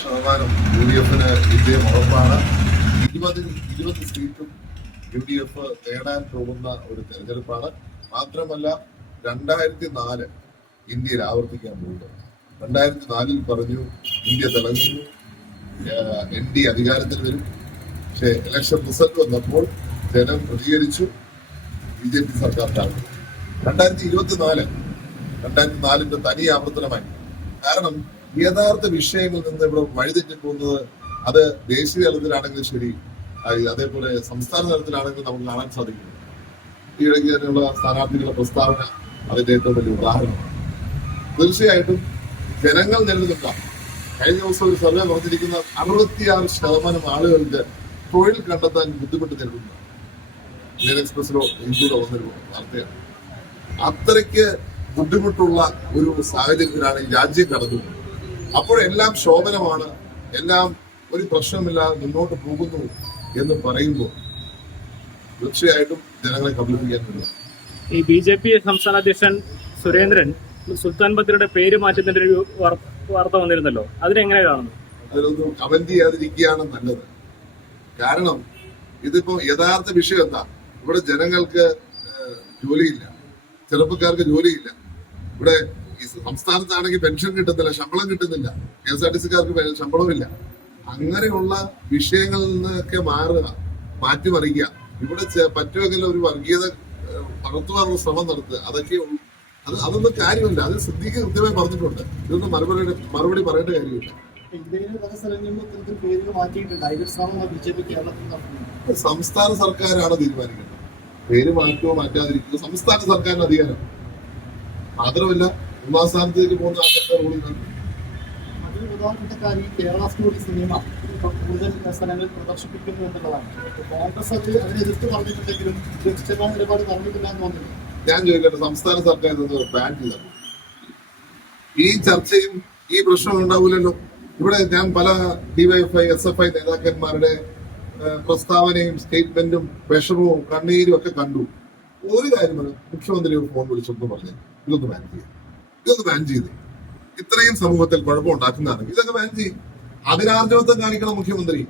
ശതമാനം U D എഫിന് വിജയം ഉറപ്പാണ്. ഇരുപതിൽ ഇരുപത് സീറ്റും യു ഡി എഫ് നേടാൻ പോകുന്ന ഒരു തെരഞ്ഞെടുപ്പാണ്. മാത്രമല്ല രണ്ടായിരത്തി നാല് ഇന്ത്യയിൽ ആവർത്തിക്കാൻ പോകുന്നത് രണ്ടായിരത്തി നാലിൽ പറഞ്ഞു ഇന്ത്യ തിളങ്ങുന്നു. എൻ ഡി അധികാരത്തിൽ വരും. പക്ഷേ ഇലക്ഷൻ റിസൾട്ട് വന്നപ്പോൾ ജനം പ്രതികരിച്ചു. ബി ജെ പി സർക്കാർ താഴ്ന്നു രണ്ടായിരത്തി ഇരുപത്തിനാല് രണ്ടായിരത്തി നാലിന്റെ തനി ആവർത്തനമായി. കാരണം യഥാർത്ഥ വിഷയങ്ങളിൽ നിന്ന് ഇവിടെ വഴിതെറ്റി പോകുന്നത് അത് ദേശീയ തലത്തിലാണെങ്കിലും ശരി. അതേപോലെ സംസ്ഥാന തലത്തിലാണെങ്കിലും നമുക്ക് കാണാൻ സാധിക്കും. ഈ ഇടയ്ക്ക് തന്നെയുള്ള സ്ഥാനാർത്ഥികളുടെ പ്രസ്താവന അതിന്റെ ഏറ്റവും വലിയ ഉദാഹരണമാണ് തീർച്ചയായിട്ടും ജനങ്ങൾ നിലനിൽക്കാം കഴിഞ്ഞ ദിവസം ഒരു സർവേ പറഞ്ഞിരിക്കുന്ന അറുപത്തിയാറ് ശതമാനം ആളുകളുടെ തൊഴിൽ കണ്ടെത്താൻ ബുദ്ധിമുട്ട് നേരിടുന്നു. ഇന്ത്യൻ എക്സ്പ്രസിലോ ഇന്ത്യയിലോ വന്നൊരു വാർത്തയാണ്. അത്രയ്ക്ക് ബുദ്ധിമുട്ടുള്ള ഒരു സാഹചര്യത്തിലാണ് രാജ്യം കടന്നു അപ്പോഴെല്ലാം ശോഭനമാണ്. എല്ലാം ഒരു പ്രശ്നമില്ലാതെ മുന്നോട്ട് പോകുന്നു എന്ന് പറയുമ്പോൾ തീർച്ചയായിട്ടും ജനങ്ങളെ കബളിപ്പിക്കാൻ കഴിയും ഈ ബി ജെ പി സംസ്ഥാന അധ്യക്ഷൻ സുരേന്ദ്രൻ സുൽത്താൻ ബദ്രിയുടെ പേര് മാറ്റുന്നതിന്റെ ഒരു വാർത്ത വന്നിരുന്നല്ലോ. അതിനെങ്ങനെ കാണുന്നു? അതിലൊന്നും കമന്റ് ചെയ്യാതിരിക്കുകയാണ് നല്ലത്. കാരണം ഇതിപ്പോ യഥാർത്ഥ വിഷയം എന്താ? ഇവിടെ ജനങ്ങൾക്ക് ജോലിയില്ല. ചെറുപ്പക്കാർക്ക് ജോലിയില്ല. ഇവിടെ ഈ സംസ്ഥാനത്താണെങ്കിൽ പെൻഷൻ കിട്ടുന്നില്ല ശമ്പളം കിട്ടുന്നില്ല കെ എസ് ആർ ടി സിക്കാർക്ക് ശമ്പളമില്ല. അങ്ങനെയുള്ള വിഷയങ്ങളിൽ നിന്നൊക്കെ മാറുക മാറ്റിമറിക്കുക. ഇവിടെ പറ്റുമെങ്കിൽ ഒരു വർഗീയത വളർത്തുവാനുള്ള ശ്രമം നടത്തുക. അതൊക്കെ അത് അതൊന്നും കാര്യമില്ല. അത് സിദ്ധിക്ക് കൃത്യമായി പറഞ്ഞിട്ടുണ്ട്. ഇതൊന്നും മറുപടി മറുപടി പറയേണ്ട കാര്യമില്ല. സംസ്ഥാന സർക്കാരാണ് തീരുമാനിക്കുന്നത്. പേര് മാറ്റുകയോ മാറ്റാതിരിക്കുന്നത് സംസ്ഥാന സർക്കാരിന് അധികാരം. മാത്രമല്ല ഒന്നാം സ്ഥാനത്തേക്ക് പോകുന്ന ആൾക്കാരുടെ റോളിലാണ് അതിന് പ്രധാനപ്പെട്ട കാര്യം കേരള സ്റ്റോറി സിനിമ ഇപ്പൊ കൂടുതൽ സ്ഥലങ്ങളിൽ പ്രദർശിപ്പിക്കുന്നു എന്നുള്ളതാണ്. ഇപ്പൊ കോൺഗ്രസ് അത് അതിനെ എതിർത്ത് പറഞ്ഞിട്ടുണ്ടെങ്കിലും വ്യക്തമായ നിലപാട് പറഞ്ഞിട്ടില്ല എന്ന് തോന്നുന്നു ഞാൻ ചോദിക്കട്ടെ സംസ്ഥാന സർക്കാർ ഈ ചർച്ചയും ഈ പ്രശ്നവും ഉണ്ടാവില്ലല്ലോ. ഇവിടെ ഞാൻ പല ഡിവൈഎഫ്ഐ എസ് എഫ് ഐ നേതാക്കന്മാരുടെ പ്രസ്താവനയും സ്റ്റേറ്റ്മെന്റും വിഷമവും കണ്ണീരും ഒക്കെ കണ്ടു. ഒരു കാര്യം മുഖ്യമന്ത്രി ഫോൺ വിളിച്ചൊന്നും പറഞ്ഞു ഇതൊന്ന് ബാൻ ചെയ്യും. ഇതൊന്ന് ബാൻ ചെയ്ത്. ഇത്രയും സമൂഹത്തിൽ കുഴപ്പമുണ്ടാക്കുന്നതാണെങ്കിൽ ഇതൊക്കെ ബാൻ ചെയ്യും. അതിനാർജവത്വം കാണിക്കണം മുഖ്യമന്ത്രി.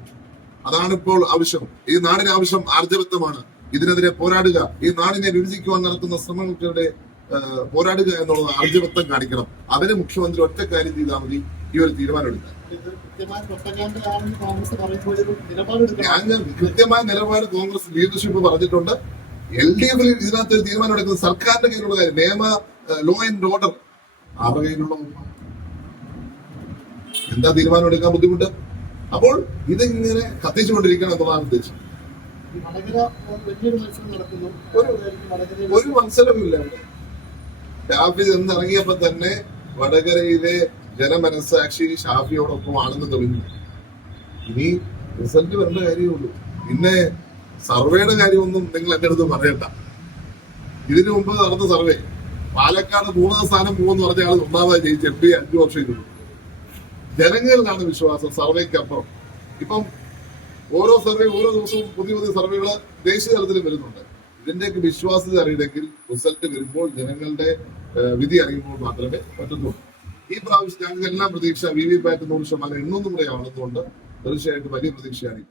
അതാണ് ഇപ്പോൾ ആവശ്യം. ഈ നാടിന് ആവശ്യം ആർജവത്വമാണ് ഇതിനെതിരെ പോരാടുക. ഈ നാടിനെ വിഭജിക്കുവാൻ നടത്തുന്ന ശ്രമങ്ങളുടെ പോരാടുക എന്നുള്ളത് ആർജവത്വം കാണിക്കണം. അതിന് മുഖ്യമന്ത്രി ഒറ്റ കാര്യം ചെയ്താൽ മതി. ഈ ഒരു തീരുമാനം എടുക്കാൻ ഇത് കൃത്യമായ പ്രൊട്ടകാണ്ടാണെന്ന് കോൺഗ്രസ് പറയുമ്പോൾ ഒരു നിലപാടെടുക്കണം ഞാൻ കൃത്യമായ നിലപാട് കോൺഗ്രസ് ലീഡർഷിപ്പ് പറഞ്ഞിട്ടുണ്ട്. എൽ ഡി എഫിൽ ഇതിനകത്ത് തീരുമാനം എടുക്കുന്നത് സർക്കാരിന്റെ കയ്യിലുള്ള കാര്യം. നിയമ ലോ ആൻഡ് ഓർഡർ ആരുടെ കയ്യിലുള്ള. എന്താ തീരുമാനം എടുക്കാൻ ബുദ്ധിമുട്ട്? അപ്പോൾ ഇതിങ്ങനെ കത്തിച്ചുകൊണ്ടിരിക്കണം എന്നുള്ളതാണ് ഉദ്ദേശം. ഒരു- മത്സരമില്ല അവിടെ. ഷാഫി എന്നിറങ്ങിയപ്പോ തന്നെ വടകരയിലെ ജനമനസാക്ഷി ഷാഫിയോടൊപ്പം ആണെന്ന് തെളിഞ്ഞു. ഇനി റിസൾട്ട് വരേണ്ട കാര്യമുള്ളൂ. പിന്നെ സർവേയുടെ കാര്യമൊന്നും നിങ്ങൾ എന്റെ അടുത്ത് പറയണ്ട. ഇതിനു മുമ്പ് നടന്ന സർവേ പാലക്കാട് മൂന്നാം സ്ഥാനം മൂന്ന് പറഞ്ഞ ആൾ ഒന്നാമതായി ജയിച്ചു എം പി അഞ്ചു വർഷം ഇരുന്നു. ജനങ്ങളിലാണ് വിശ്വാസം സർവേക്ക് അപ്പുറം. ഇപ്പം ഓരോ സർവേ ഓരോ ദിവസവും പുതിയ പുതിയ സർവേകൾ ദേശീയ തലത്തിൽ വരുന്നുണ്ട്. ഇതിന്റെയൊക്കെ വിശ്വാസ്യത അറിയണമെങ്കിൽ റിസൾട്ട് വരുമ്പോൾ ജനങ്ങളുടെ വിധി അറിയുമ്പോൾ മാത്രമേ പറ്റുന്നുള്ളൂ ഈ പ്രാവശ്യം ഞങ്ങൾക്ക് എല്ലാം പ്രതീക്ഷ വി വി പാറ്റ് നൂറ് ശതമാനം എണ്ണൊന്നും കൂടെ ആവുന്നതുകൊണ്ട് തീർച്ചയായിട്ടും വലിയ പ്രതീക്ഷയാണ്.